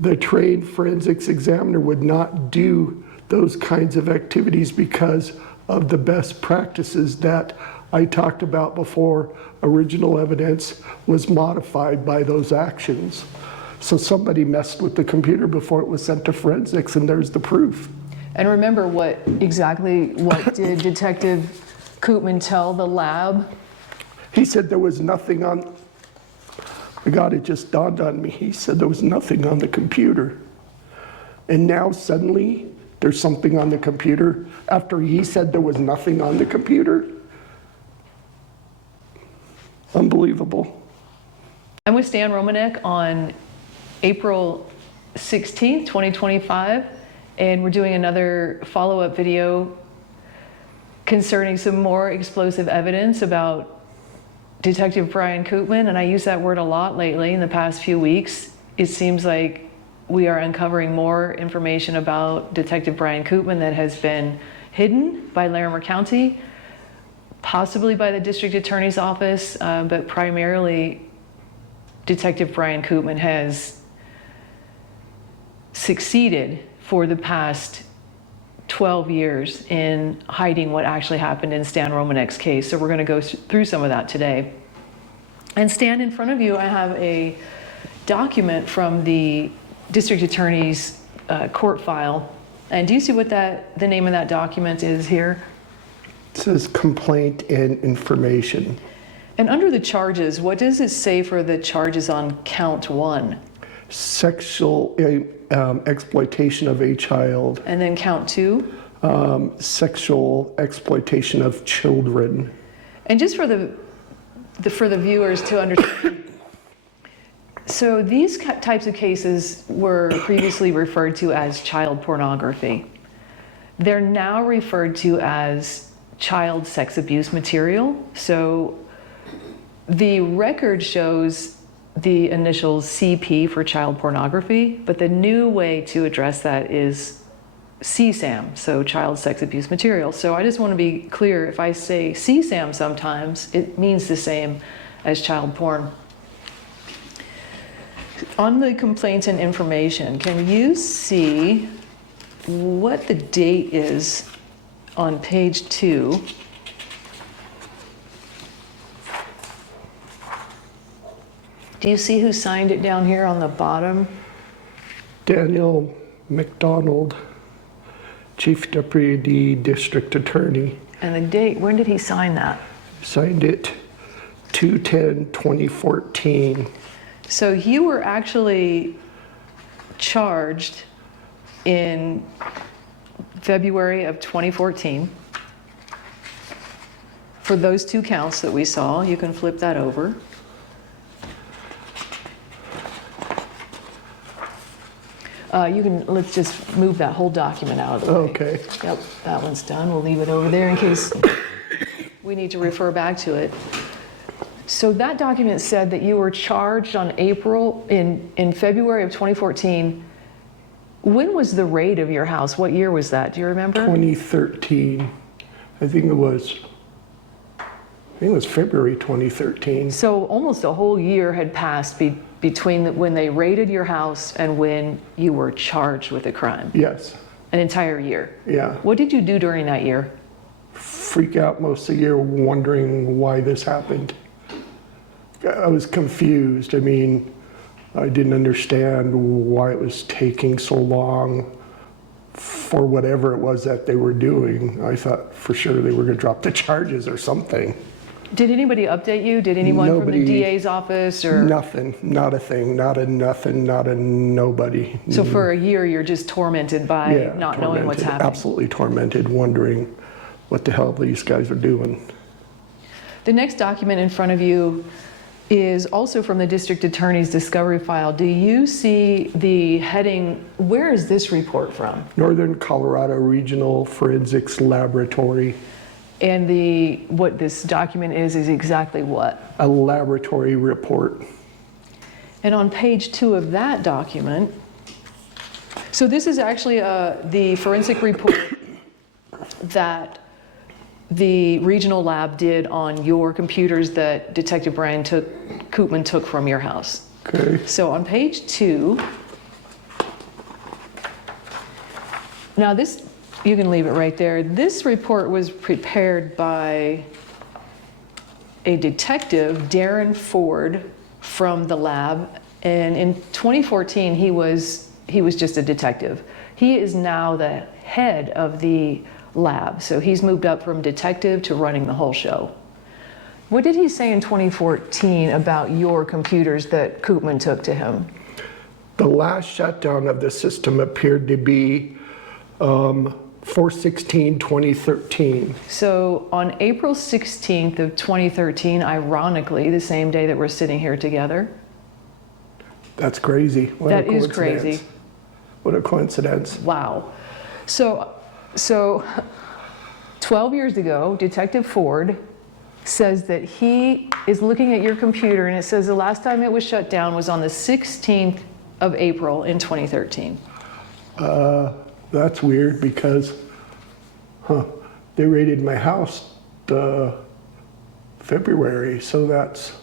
the trained forensics examiner would not do those kinds of activities because of the best practices that I talked about before. Original evidence was modified by those actions. So somebody messed with the computer before it was sent to forensics, and there's the proof. And remember what did Detective Koopman tell the lab? He said there was nothing on, God, it just dawned on me. He said there was nothing on the computer. And now suddenly there's something on the computer after he said there was nothing on the computer. Unbelievable. I'm with Stan Romanek on April 16th, 2025, and we're doing another follow-up video concerning some more explosive evidence about Detective Brian Koopman, and I use that word a lot lately in the past few weeks. It seems like we are uncovering more information about Detective Brian Koopman that has been hidden by Larimer County, possibly by the District Attorney's Office, but primarily Detective Brian Koopman has succeeded for the past 12 years in hiding what actually happened in Stan Romanek's case. So we're going to go through some of that today. And Stan, in front of you, I have a document from the District Attorney's court file. And do you see what the name of that document is here? It says complaint and information. And under the charges, what does it say for the charges on count 1? Sexual exploitation of a child. And then count 2? Sexual exploitation of children. And just for the viewers to understand, so these types of cases were previously referred to as child pornography. They're now referred to as child sex abuse material. So the record shows the initials CP for child pornography, but the new way to address that is CSAM, so child sex abuse material. So I just want to be clear, if I say CSAM sometimes, it means the same as child porn. On the complaints and information, can you see what the date is on page 2? Do you see who signed it down here on the bottom? Daniel McDonald, Chief Deputy District Attorney. And the date, when did he sign that? Signed it 2/10/2014. So you were actually charged in February of 2014 for those 2 counts that we saw. You can flip that over. Let's just move that whole document out of the way. Okay. Yep, that one's done. We'll leave it over there in case we need to refer back to it. So that document said that you were charged on in February of 2014. When was the raid of your house? What year was that? Do you remember? 2013. I think it was February 2013. So almost a whole year had passed between when they raided your house and when you were charged with a crime. Yes. An entire year. Yeah. What did you do during that year? Freak out most of the year wondering why this happened. I was confused. I mean, I didn't understand why it was taking so long for whatever it was that they were doing. I thought for sure they were going to drop the charges or something. Did anybody update you? Did anyone from the DA's office or? Nothing, not a thing, not a nothing, not a nobody. So for a year you're just tormented by not knowing what's happening? Absolutely tormented, wondering what the hell these guys are doing. The next document in front of you is also from the District Attorney's discovery file. Do you see the heading, where is this report from? Northern Colorado Regional Forensics Laboratory. And what this document is exactly what? A laboratory report. And on page 2 of that document, so this is actually the forensic report that the regional lab did on your computers that Detective Brian Koopman took from your house. Okay. So on page 2, Now this, you can leave it right there. This report was prepared by a detective, Darren Ford, from the lab. And in 2014, he was just a detective. He is now the head of the lab. So he's moved up from detective to running the whole show. What did he say in 2014 about your computers that Koopman took to him? The last shutdown of the system appeared to be 4/16/2013. So on April 16th of 2013, ironically, the same day that we're sitting here together. That's crazy. What a That is coincidence. crazy. What a coincidence. Wow. So 12 years ago, Detective Ford says that he is looking at your computer and it says the last time it was shut down was on the 16th of April in 2013. That's weird because, they raided my house February, so that's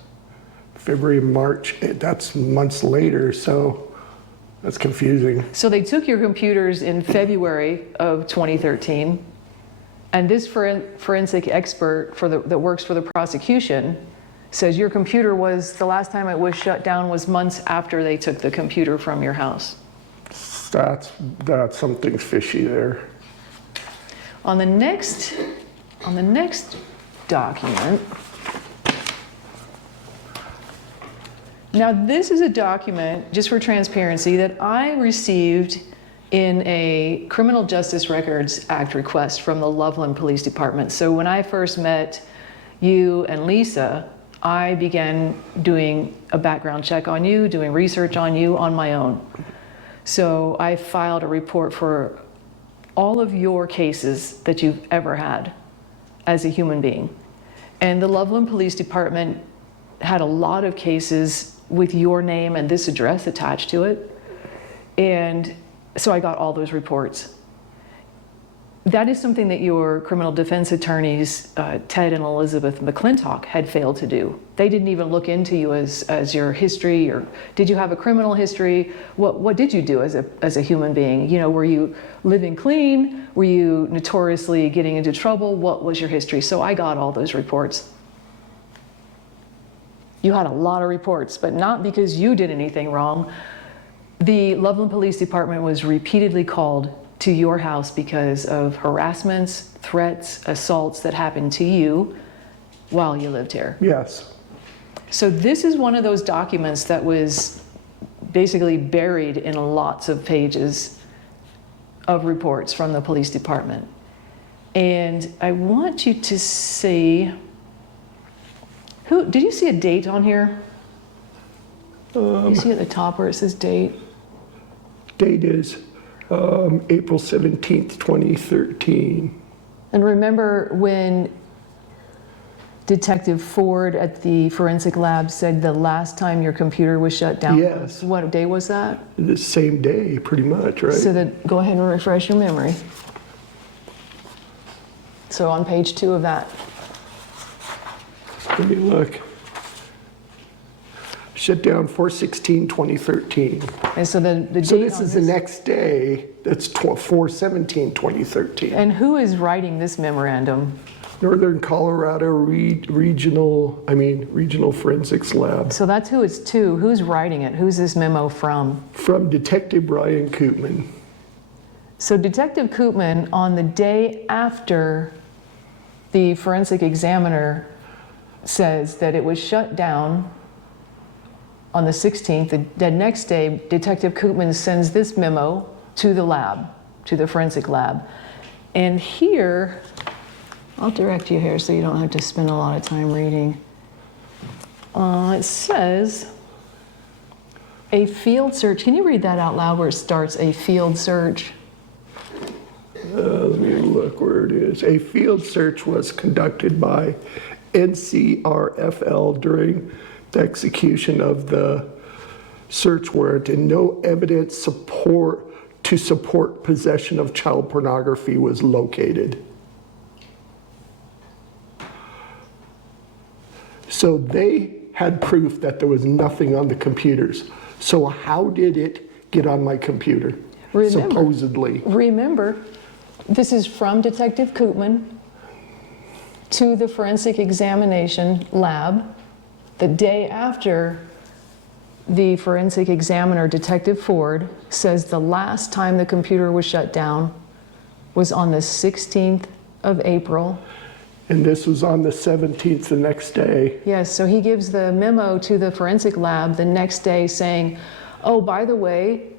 February, March, that's months later, so that's confusing. So they took your computers in February of 2013, and this forensic expert that works for the prosecution says your computer was, the last time it was shut down was months after they took the computer from your house. That's something fishy there. On the next document, now this is a document, just for transparency, that I received in a Criminal Justice Records Act request from the Loveland Police Department. So when I first met you and Lisa, I began doing a background check on you, doing research on you on my own. So I filed a report for all of your cases that you've ever had as a human being. And the Loveland Police Department had a lot of cases with your name and this address attached to it. And so I got all those reports. That is something that your criminal defense attorneys, Ted and Elizabeth McClintock, had failed to do. They didn't even look into you as your history, or did you have a criminal history? What did you do as a human being? You know, were you living clean? Were you notoriously getting into trouble? What was your history? So I got all those reports. You had a lot of reports, but not because you did anything wrong. The Loveland Police Department was repeatedly called to your house because of harassments, threats, assaults that happened to you while you lived here. Yes. So this is one of those documents that was basically buried in lots of pages of reports from the police department. And I want you to see, did you see a date on here? You see at the top where it says date? Date is April 17th, 2013. And remember when Detective Ford at the forensic lab said the last time your computer was shut down? Yes. What day was that? The same day, pretty much, right? So go ahead and refresh your memory. So on page 2 of that. Let me look. Shut down 4/16/2013. And so the date So this on is the next day. That's 4/17/2013. And who is writing this memorandum? Northern Colorado Regional Forensics Lab. So that's who it's to. Who's writing it? Who's this memo from? From Detective Brian Koopman. So Detective Koopman, on the day after the forensic examiner says that it was shut down on the 16th, the next day, Detective Koopman sends this memo to the lab, to the forensic lab. And here, I'll direct you here so you don't have to spend a lot of time reading. It says, a field search. Can you read that out loud where it starts, a field search? Let me look where it is. A field search was conducted by NCRFL during the execution of the search warrant, and no evidence to support possession of child pornography was located. So they had proof that there was nothing on the computers. So how did it get on my computer? supposedly. Remember, this is from Detective Koopman to the forensic examination lab the day after the forensic examiner, Detective Ford, says the last time the computer was shut down was on the 16th of April. And this was on the 17th, the next day. Yes, so he gives the memo to the forensic lab the next day saying, oh, by the way,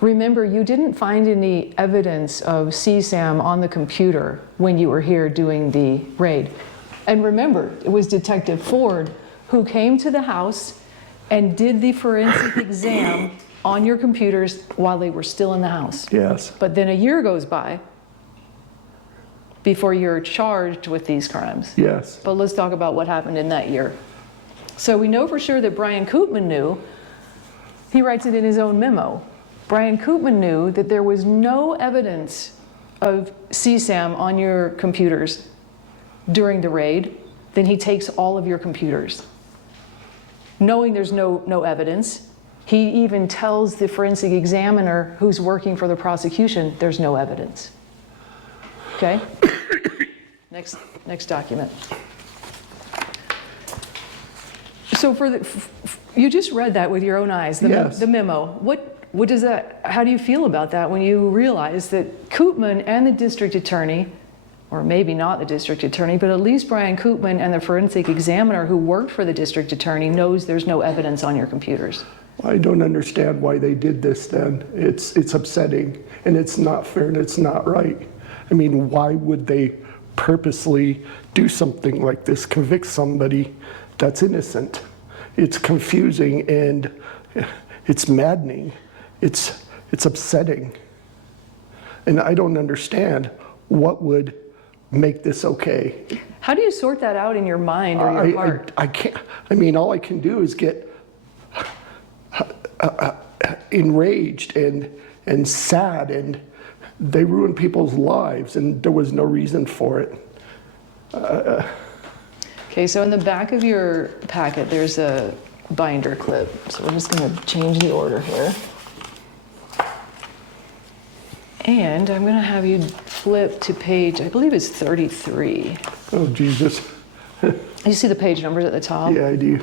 remember, you didn't find any evidence of CSAM on the computer when you were here doing the raid. And remember, it was Detective Ford who came to the house and did the forensic exam on your computers while they were still in the house. Yes. But then a year goes by before you're charged with these crimes. Yes. But let's talk about what happened in that year. So we know for sure that Brian Koopman knew. He writes it in his own memo. Brian Koopman knew that there was no evidence of CSAM on your computers during the raid. Then he takes all of your computers. Knowing there's no evidence, he even tells the forensic examiner who's working for the prosecution there's no evidence. Okay? Next document. So you just read that with your own eyes, Yes. the memo. What does that, how do you feel about that when you realize that Koopman and the district attorney, or maybe not the district attorney, but at least Brian Koopman and the forensic examiner who worked for the district attorney knows there's no evidence on your computers? I don't understand why they did this then. It's upsetting, and it's not fair, and it's not right. I mean, why would they purposely do something like this, convict somebody that's innocent? It's confusing, and it's maddening. It's upsetting. And I don't understand what would make this okay. How do you sort that out in your mind or your heart? I can't. I mean, all I can do is get enraged and sad, and they ruin people's lives, and there was no reason for it. Okay, so in the back of your packet, there's a binder clip. So we're just going to change the order here. And I'm going to have you flip to page, I believe it's 33. Oh, Jesus. You see the page numbers at the top? Yeah, I do.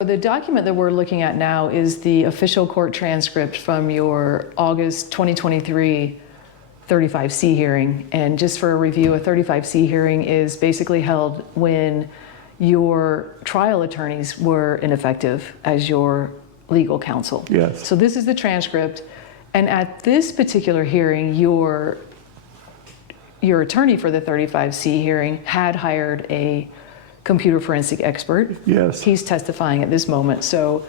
The document that we're looking at now is the official court transcript from your August 2023 35C hearing. And just for a review, a 35C hearing is basically held when your trial attorneys were ineffective as your legal counsel. Yes. So this is the transcript. And at this particular hearing, your attorney for the 35C hearing had hired a computer forensic expert. Yes. He's testifying at this moment. So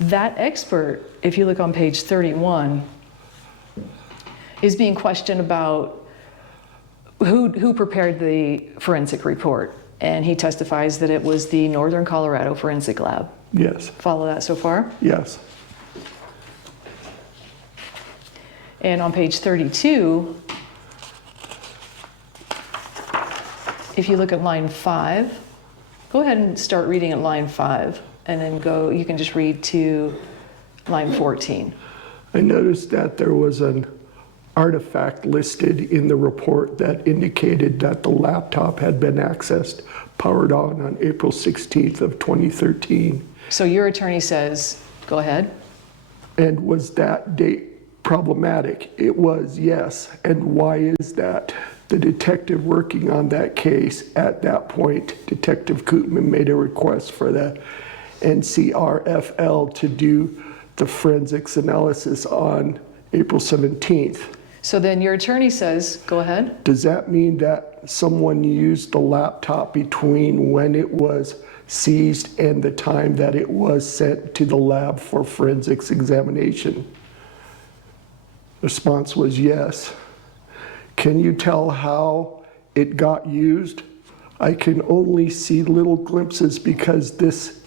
that expert, if you look on page 31, is being questioned about who prepared the forensic report. And he testifies that it was the Northern Colorado Forensic Lab. Yes. Follow that so far? Yes. And on page 32, if you look at line 5, go ahead and start reading at line 5, and then you can just read to line 14. I noticed that there was an artifact listed in the report that indicated that the laptop had been accessed, powered on April 16th of 2013. So your attorney says, go ahead. And was that date problematic? It was, yes. And why is that? The detective working on that case at that point, Detective Koopman, made a request for the NCRFL to do the forensics analysis on April 17th. So then your attorney says, go ahead. Does that mean that someone used the laptop between when it was seized and the time that it was sent to the lab for forensics examination? The response was yes. Can you tell how it got used? I can only see little glimpses because this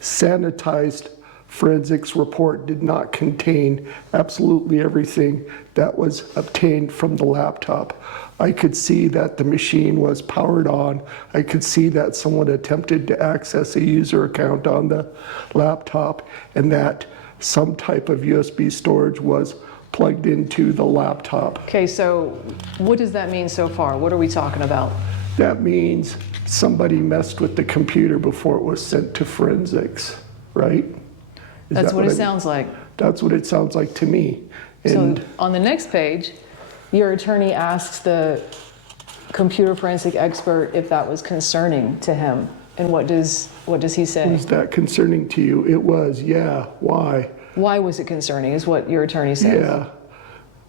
sanitized forensics report did not contain absolutely everything that was obtained from the laptop. I could see that the machine was powered on. I could see that someone attempted to access a user account on the laptop and that some type of USB storage was plugged into the laptop. Okay, so what does that mean so far? What are we talking about? That means somebody messed with the computer before it was sent to forensics, right? That's what it sounds like. That's what it sounds like to me. So on the next page, your attorney asks the computer forensic expert if that was concerning to him. And what does he say? Was that concerning to you? It was, yeah. Why? Why was it concerning is what your attorney says. Yeah.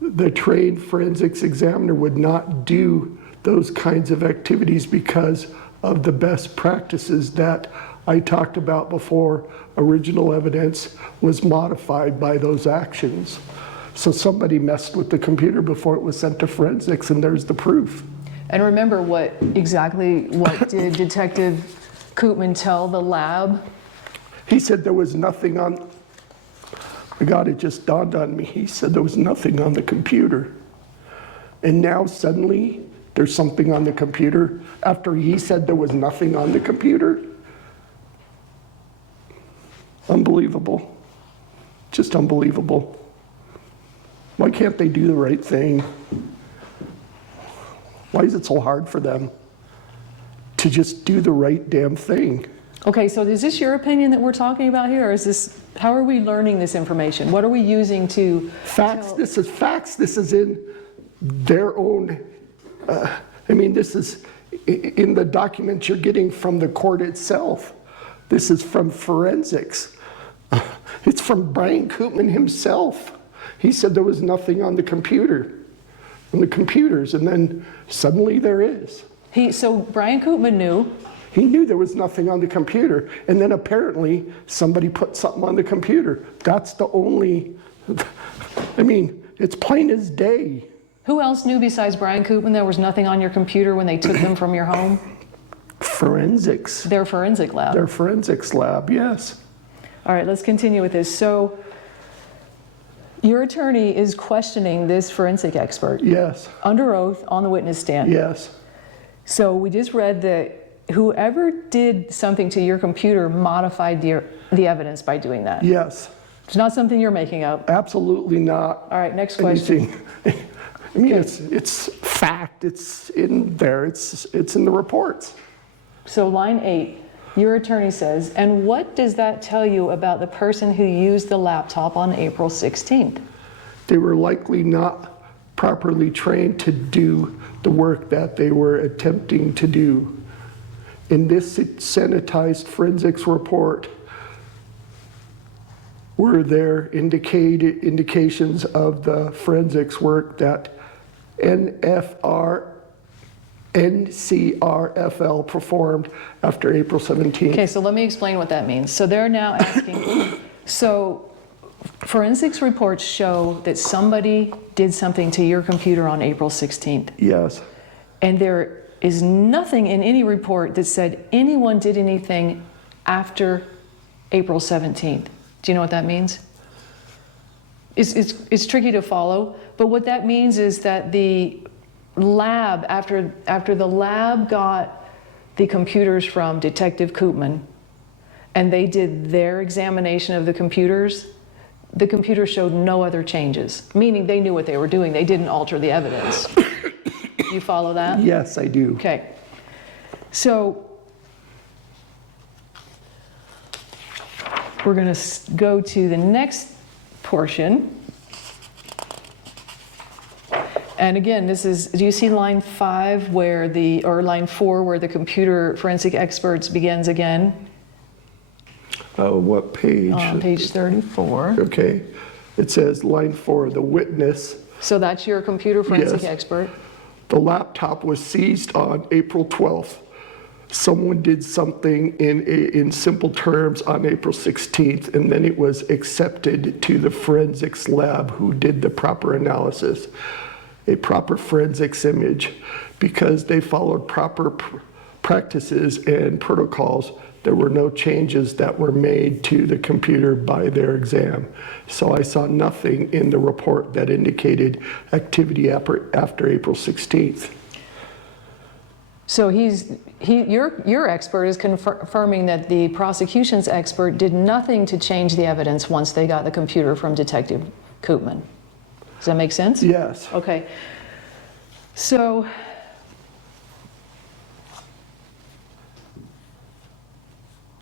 The trained forensics examiner would not do those kinds of activities because of the best practices that I talked about before. Original evidence was modified by those actions. So somebody messed with the computer before it was sent to forensics, and there's the proof. And remember what did Detective Koopman tell the lab? He said there was nothing on, my God, it just dawned on me. He said there was nothing on the computer. And now suddenly there's something on the computer after he said there was nothing on the computer. Unbelievable. Just unbelievable. Why can't they do the right thing? Why is it so hard for them to just do the right damn thing? Okay, so is this your opinion that we're talking about here, or is this, how are we learning this information? What are we using to... Facts, this is facts. This is in their own, this is in the documents you're getting from the court itself. This is from forensics. It's from Brian Koopman himself. He said there was nothing on the computer, on the computers, and then suddenly there is. So Brian Koopman knew. He knew there was nothing on the computer, and then apparently somebody put something on the computer. That's the only, it's plain as day. Who else knew besides Brian Koopman there was nothing on your computer when they took them from your home? Forensics. Their forensic lab. Their forensics lab, yes. All right, let's continue with this. So your attorney is questioning this forensic expert. Yes. Under oath on the witness stand. Yes. So we just read that whoever did something to your computer modified the evidence by doing that. Yes. It's not something you're making up. Absolutely not. All right, next question. It's fact. It's in there. It's in the reports. So line 8, your attorney says, and what does that tell you about the person who used the laptop on April 16th? They were likely not properly trained to do the work that they were attempting to do. In this sanitized forensics report, were there indications of the forensics work that NCRFL performed after April 17th? Okay, so let me explain what that means. So they're now asking, so forensics reports show that somebody did something to your computer on April 16th. Yes. And there is nothing in any report that said anyone did anything after April 17th. Do you know what that means? It's tricky to follow, but what that means is that the lab, after the lab got the computers from Detective Koopman and they did their examination of the computers showed no other changes, meaning they knew what they were doing. They didn't alter the evidence. You follow that? Yes, I do. Okay. So we're going to go to the next portion. And again, this is, do you see line 5 or line 4 where the computer forensic experts begins again? What page? On page 34. Okay. It says line 4, the witness. So that's your computer forensic expert? The laptop was seized on April 12th. Someone did something in simple terms on April 16th, and then it was accepted to the forensics lab who did the proper analysis, a proper forensics image. Because they followed proper practices and protocols, there were no changes that were made to the computer by their exam. So I saw nothing in the report that indicated activity after April 16th. So your expert is confirming that the prosecution's expert did nothing to change the evidence once they got the computer from Detective Koopman. Does that make sense? Yes. Okay. So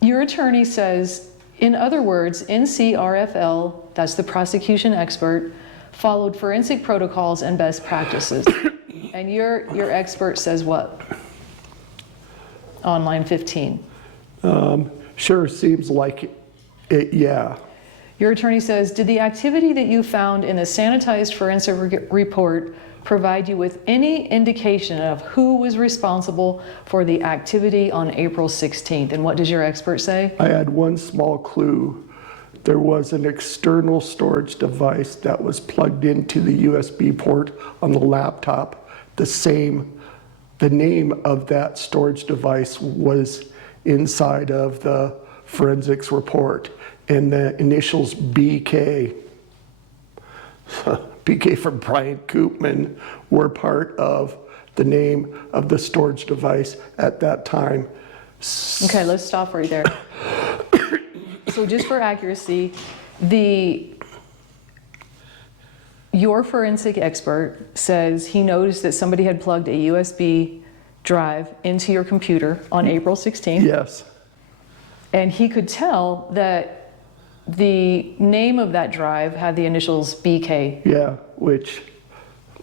your attorney says, in other words, NCRFL, that's the prosecution expert, followed forensic protocols and best practices. And your expert says what? On line 15. Sure, seems like it, yeah. Your attorney says, did the activity that you found in the sanitized forensic report provide you with any indication of who was responsible for the activity on April 16th? And what does your expert say? I had one small clue. There was an external storage device that was plugged into the USB port on the laptop. The name of that storage device was inside of the forensics report, and the initials BK, BK for Brian Koopman, were part of the name of the storage device at that time. Okay, let's stop right there. So just for accuracy, your forensic expert says he noticed that somebody had plugged a USB drive into your computer on April 16th. Yes. And he could tell that the name of that drive had the initials BK. Yeah, which,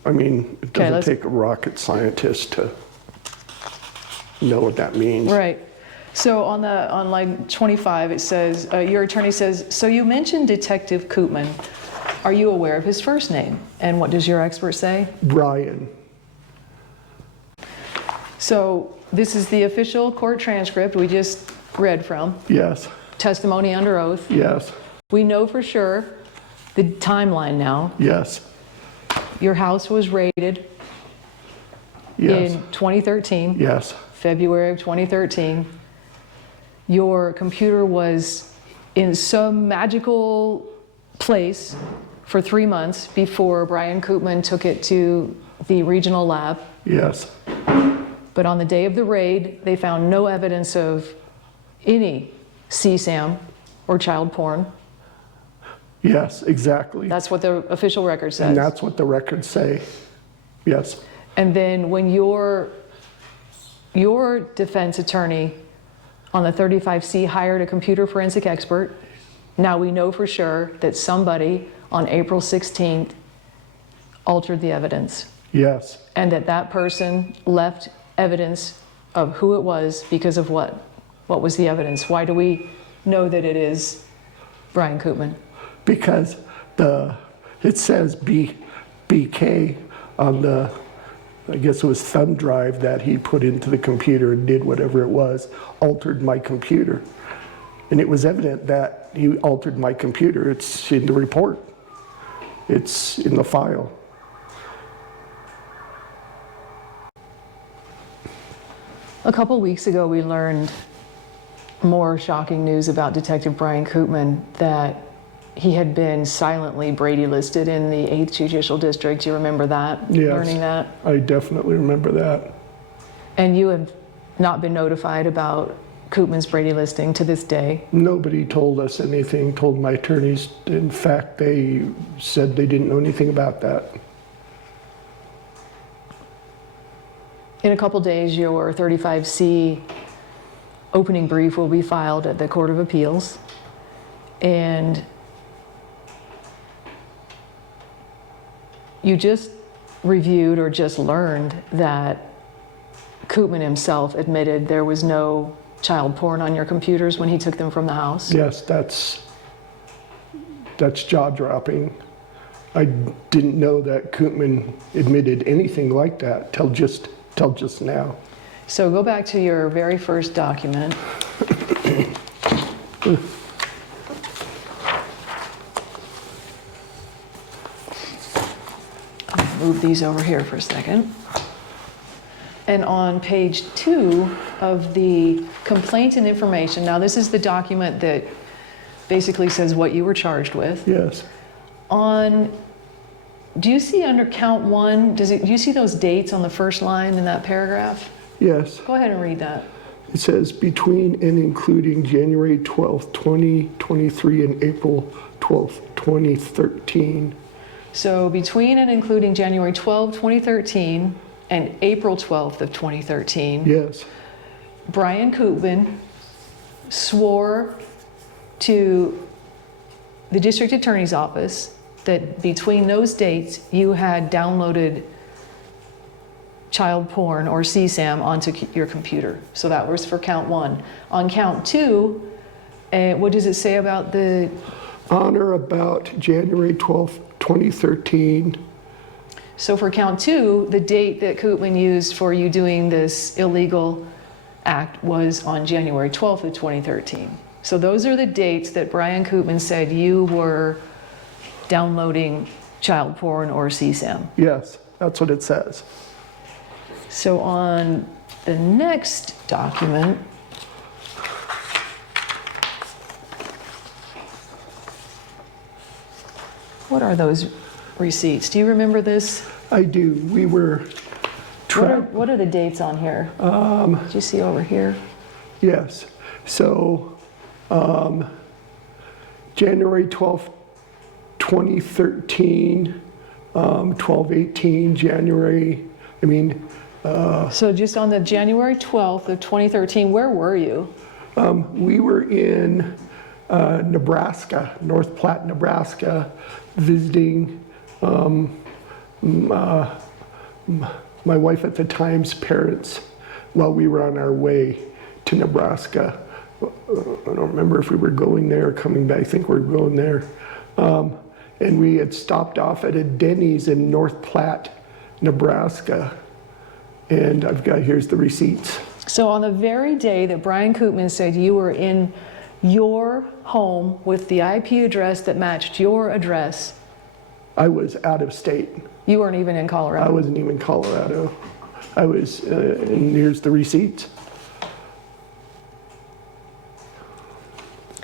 I mean, it doesn't take a rocket scientist to know what that means. Right. So on line 25, it says, your attorney says, so you mentioned Detective Koopman. Are you aware of his first name? And what does your expert say? Brian. So this is the official court transcript we just read from. Yes. Testimony under oath. Yes. We know for sure the timeline now. Yes. Your house was raided Yes. in 2013. Yes. February of 2013. Your computer was in some magical place for 3 months before Brian Koopman took it to the regional lab. Yes. But on the day of the raid, they found no evidence of any CSAM or child porn. Yes, exactly. That's what the official record says. And that's what the records say. Yes. And then when your defense attorney on the 35C hired a computer forensic expert, now we know for sure that somebody on April 16th altered the evidence. Yes. And that person left evidence of who it was because of what? What was the evidence? Why do we know that it is Brian Koopman? Because it says BK on the, I guess it was thumb drive that he put into the computer and did whatever it was, altered my computer. And it was evident that he altered my computer. It's in the report. It's in the file. A couple weeks ago, we learned more shocking news about Detective Brian Koopman, that he had been silently Brady-listed in the 8th Judicial District. Do you remember that? Yes. Learning that? I definitely remember that. And you have not been notified about Koopman's Brady listing to this day? Nobody told us anything, told my attorneys. In fact, they said they didn't know anything about that. In a couple days, your 35C opening brief will be filed at the Court of Appeals. And you just reviewed or just learned that Koopman himself admitted there was no child porn on your computers when he took them from the house? Yes, that's jaw-dropping. I didn't know that Koopman admitted anything like that till just now. So go back to your very first document. I'll move these over here for a second. And on page 2 of the complaint and information, now this is the document that basically says what you were charged with. Yes. Do you see under count 1, do you see those dates on the first line in that paragraph? Yes. Go ahead and read that. It says between and including January 12th, 2023 and April 12th, 2013. So between and including January 12, 2013 and April 12th of 2013, Yes, Brian Koopman swore to the district attorney's office that between those dates, you had downloaded child porn or CSAM onto your computer. So that was for count one. On count two, what does it say about the... on or about January 12th, 2013. So for count two, the date that Koopman used for you doing this illegal act was on January 12th of 2013. So those are the dates that Brian Koopman said you were downloading child porn or CSAM. Yes, that's what it says. So on the next document, what are those receipts? Do you remember this? I do. We were What are the dates on here? Do you see over here? yes. So January 12th, 2013, 12/18, January, So just on the January 12th of 2013, where were you? we were in Nebraska, North Platte, Nebraska, visiting my wife at the time's parents while we were on our way to Nebraska. I don't remember if we were going there or coming back. I think we were going there. And we had stopped off at a Denny's in North Platte, Nebraska. And here's the receipts. So on the very day that Brian Koopman said you were in your home with the IP address that matched your address, I was out of state. you weren't even in I Colorado. wasn't even in Colorado. I was, and here's the receipts.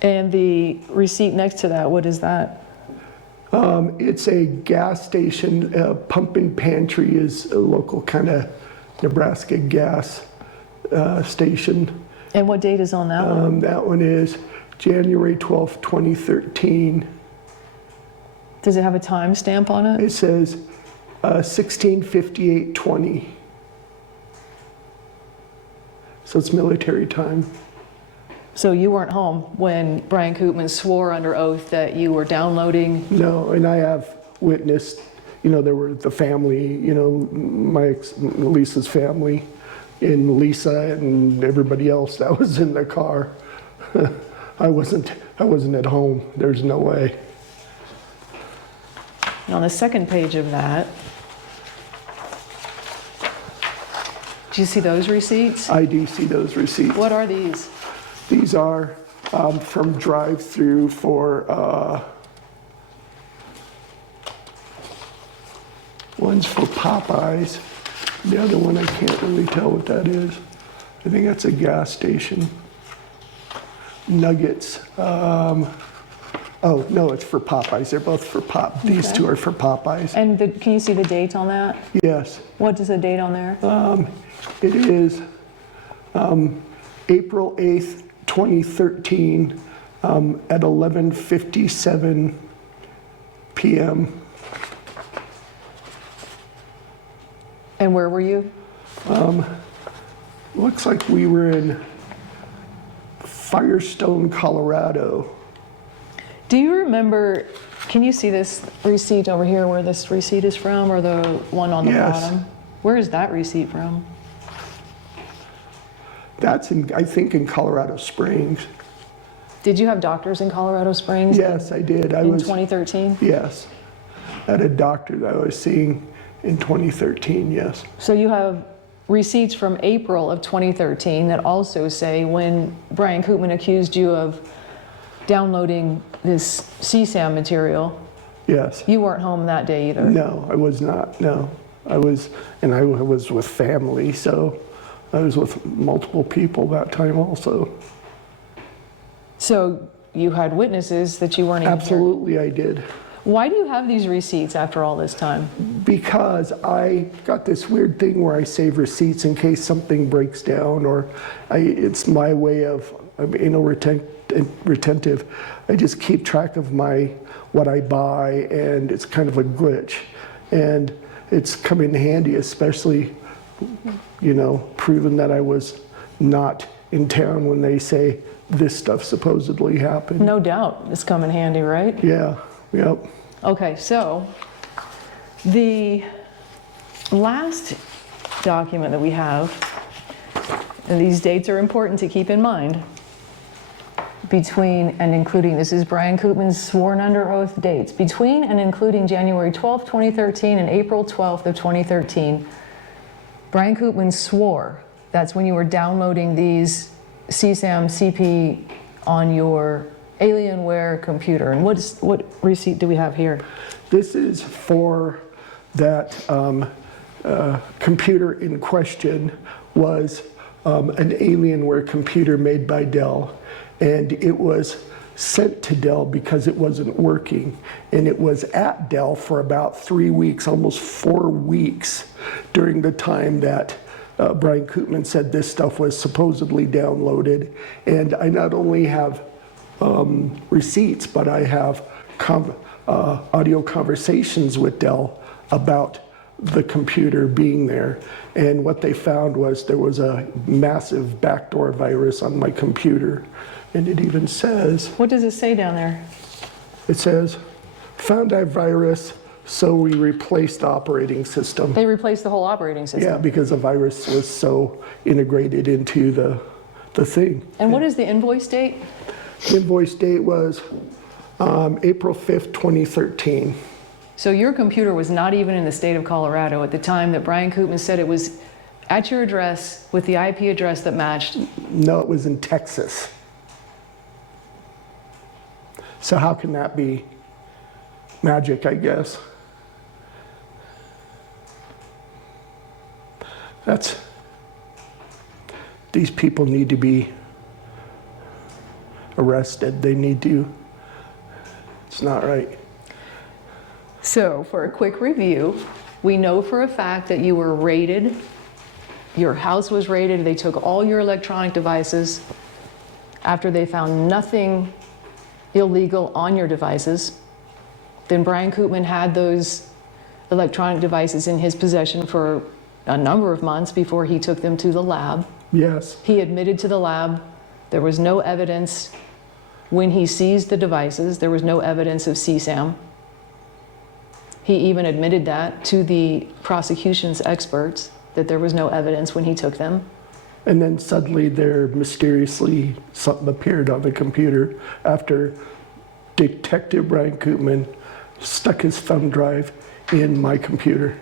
And the receipt next to that, what is that? It's a gas station. Pump and Pantry is a local kind of Nebraska gas station. And what date is on that one? That one is January 12th, 2013. Does it have a time stamp on it? It says 16:58:20. So it's military time. So you weren't home when Brian Koopman swore under oath that you were downloading? No, and I have witnessed, there were the family, Lisa's family, and Lisa and everybody else that was in the car. I wasn't at home. There's no way. And on the second page of that, do you see those receipts? I do see those receipts. What are these? These are from drive-through for, one's for Popeyes. The other one, I can't really tell what that is. I think that's a gas station. Nuggets. Oh, no, it's for Popeyes. They're both for These Okay. two are for Popeyes. And can you see the date on that? Yes. What is the date on there? It is April 8th, 2013 at 11:57 p.m. And where were you? Looks like we were in Firestone, Colorado. Do you remember, can you see this receipt over here where this receipt is from, or the one on the Yes. bottom? Where is that receipt from? That's I think in Colorado Springs. Did you have doctors in Colorado Springs? Yes, I did. In 2013? Yes. I had a doctor that I was seeing in 2013, yes. So you have receipts from April of 2013 that also say when Brian Koopman accused you of downloading this CSAM material, Yes. you weren't home that day either. No, I was not, no. I was with family, so I was with multiple people that time also. So you had witnesses that you weren't even here. Absolutely, I did. Why do you have these receipts after all this time? Because I got this weird thing where I save receipts in case something breaks down, or it's my way of I'm anal retentive. I just keep track of what I buy, and it's kind of a glitch. And it's come in handy, especially, proving that I was not in town when they say this stuff supposedly happened. No doubt it's come in handy, right? Yeah, yep. Okay, so the last document that we have, and these dates are important to keep in mind, between and including, this is Brian Koopman's sworn under oath dates, between and including January 12th, 2013 and April 12th of 2013, Brian Koopman swore, that's when you were downloading these CSAM CP on your Alienware computer. And what receipt do we have here? This is for that computer in question was an Alienware computer made by Dell, and it was sent to Dell because it wasn't working, and it was at Dell for about 3 weeks, almost 4 weeks, during the time that Brian Koopman said this stuff was supposedly downloaded. And I not only have receipts, but I have audio conversations with Dell about the computer being there. And what they found was there was a massive backdoor virus on my computer. And it even says... What does it say down there? It says, found a virus, so we replaced the operating system. They replaced the whole operating system? Yeah, because the virus was so integrated into the thing. And what is the invoice date? The invoice date was April 5th, 2013. So your computer was not even in the state of Colorado at the time that Brian Koopman said it was at your address with the IP address that matched? No, it was in Texas. So how can that be magic, I guess? These people need to be arrested. They need to, it's not right. So for a quick review, we know for a fact that you were raided, your house was raided, they took all your electronic devices after they found nothing illegal on your devices. Then Brian Koopman had those electronic devices in his possession for a number of months before he took them to the lab. Yes. He admitted to the lab there was no evidence when he seized the devices, there was no evidence of CSAM. He even admitted that to the prosecution's experts, that there was no evidence when he took them. And then suddenly there mysteriously something appeared on the computer after Detective Brian Koopman stuck his thumb drive in my computer.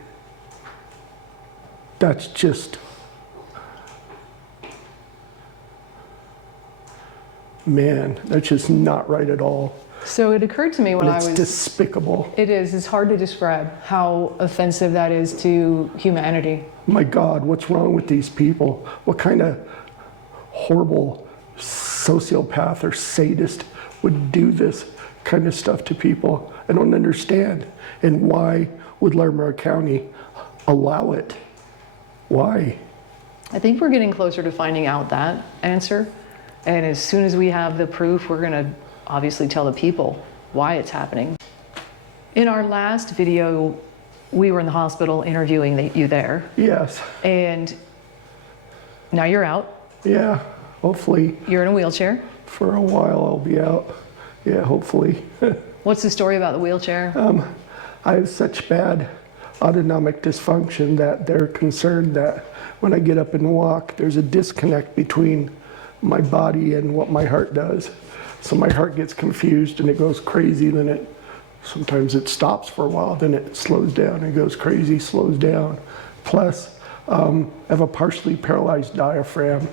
That's just, man, that's just not right at all. So it occurred to me when It's despicable. It is, it's hard to describe how offensive that is to humanity. My God, what's wrong with these people? What kind of horrible sociopath or sadist would do this kind of stuff to people? I don't understand. And why would Larimer County allow it? Why? I think we're getting closer to finding out that answer. And as soon as we have the proof, we're going to obviously tell the people why it's happening. In our last video, we were in the hospital interviewing you there. Yes. And now you're out. Yeah, hopefully. You're in a wheelchair. For a while I'll be out. Yeah, hopefully. What's the story about the wheelchair? I have such bad autonomic dysfunction that they're concerned that when I get up and walk, there's a disconnect between my body and what my heart does. So my heart gets confused and it goes crazy, then sometimes it stops for a while, then it slows down, it goes crazy, slows down. Plus, I have a partially paralyzed diaphragm,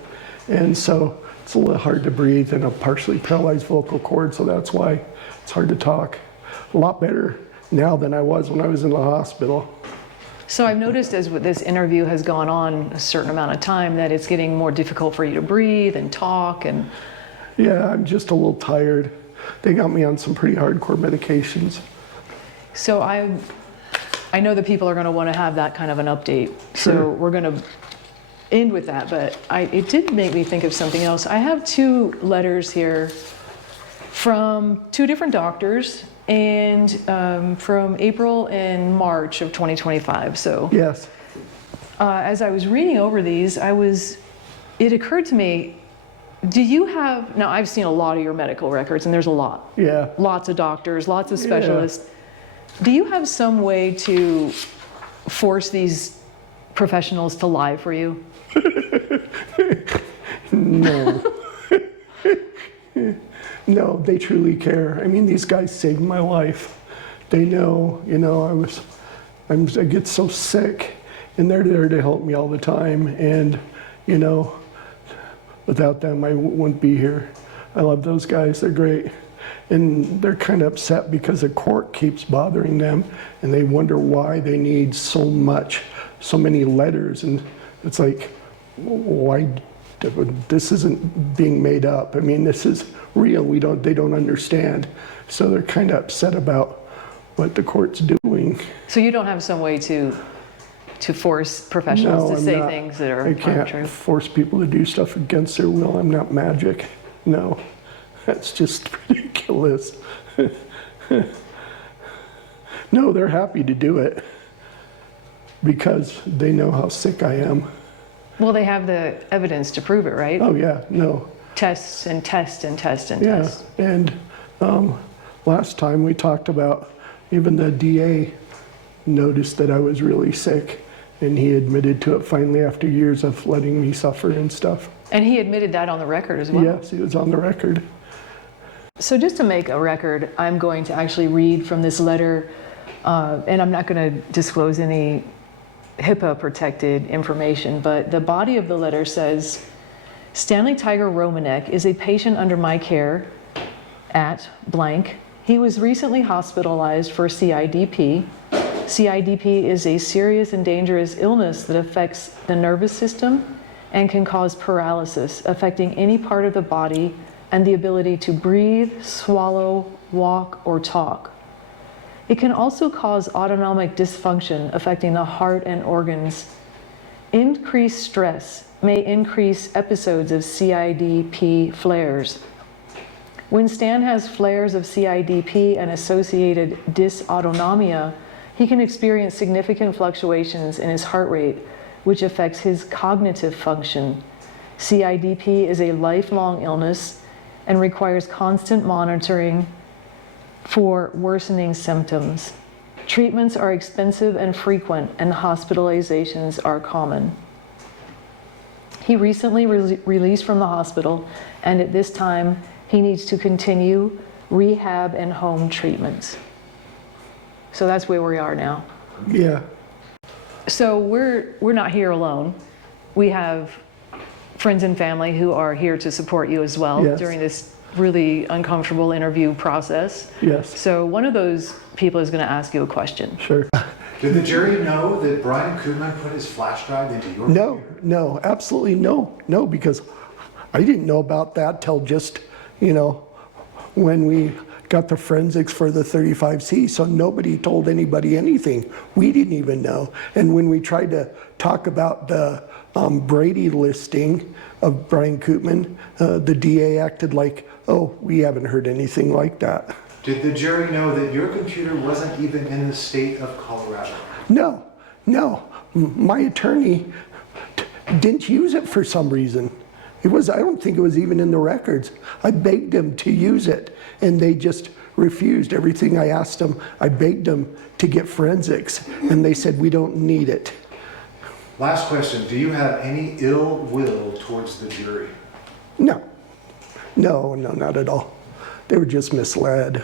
and so it's a little hard to breathe and a partially paralyzed vocal cord, so that's why it's hard to talk. A lot better now than I was when I was in the hospital. So I've noticed as this interview has gone on a certain amount of time that it's getting more difficult for you to breathe and talk and... Yeah, I'm just a little tired. They got me on some pretty hardcore medications. So I know that people are going to want to have that kind of an update. Sure. So we're going to end with that, but it did make me think of something else. I have 2 letters here from 2 different doctors, and from April and March of 2025. So Yes. as I was reading over these, it occurred to me, do you have, now I've seen a lot of your medical records, and there's a lot. Yeah. Lots of doctors, lots of specialists. Do you have some way to force these professionals to lie for you? No. No, they truly care. I mean, these guys saved my life. They know, I get so sick, and they're there to help me all the time. And, without them, I wouldn't be here. I love those guys. They're great. And they're kind of upset because the court keeps bothering them, and they wonder why they need so many letters. And it's like, why? This isn't being made up. I mean, this is real. They don't understand. So they're kind of upset about what the court's doing. So you don't have some way to force professionals to say things that are I can't aren't true? force people to do stuff against their will. I'm not magic. No, that's just ridiculous. No, they're happy to do it because they know how sick I am. Well, they have the evidence to prove it, right? Oh yeah, no. Tests and tests and tests and Yeah, tests. and last time we talked about, even the DA noticed that I was really sick, and he admitted to it finally after years of letting me suffer and stuff. And he admitted that on the record as well? Yes, he was on the record. So just to make a record, I'm going to actually read from this letter, and I'm not going to disclose any HIPAA protected information, but the body of the letter says, Stanley Tiger Romanek is a patient under my care at blank. He was recently hospitalized for CIDP. CIDP is a serious and dangerous illness that affects the nervous system and can cause paralysis, affecting any part of the body and the ability to breathe, swallow, walk, or talk. It can also cause autonomic dysfunction, affecting the heart and organs. Increased stress may increase episodes of CIDP flares. When Stan has flares of CIDP and associated dysautonomia, he can experience significant fluctuations in his heart rate, which affects his cognitive function. CIDP is a lifelong illness and requires constant monitoring for worsening symptoms. Treatments are expensive and frequent, and hospitalizations are common. He recently released from the hospital, and at this time, he needs to continue rehab and home treatments. So that's where we are now. Yeah. So we're not here alone. We have friends and family who are here to support you as well Yes. during this really uncomfortable interview process. Yes. So one of those people is going to ask you a question. Sure. Did the jury know that Brian Koopman put his flash drive into your computer? No, absolutely no, because I didn't know about that till just, when we got the forensics for the 35C, so nobody told anybody anything. We didn't even know. And when we tried to talk about the Brady listing of Brian Koopman, the DA acted like, oh, we haven't heard anything like that. Did the jury know that your computer wasn't even in the state of Colorado? No. My attorney didn't use it for some reason. I don't think it was even in the records. I begged them to use it, and they just refused. Everything I asked them, I begged them to get forensics, and they said, we don't need it. Last question, do you have any ill will towards the jury? No, not at all. They were just misled.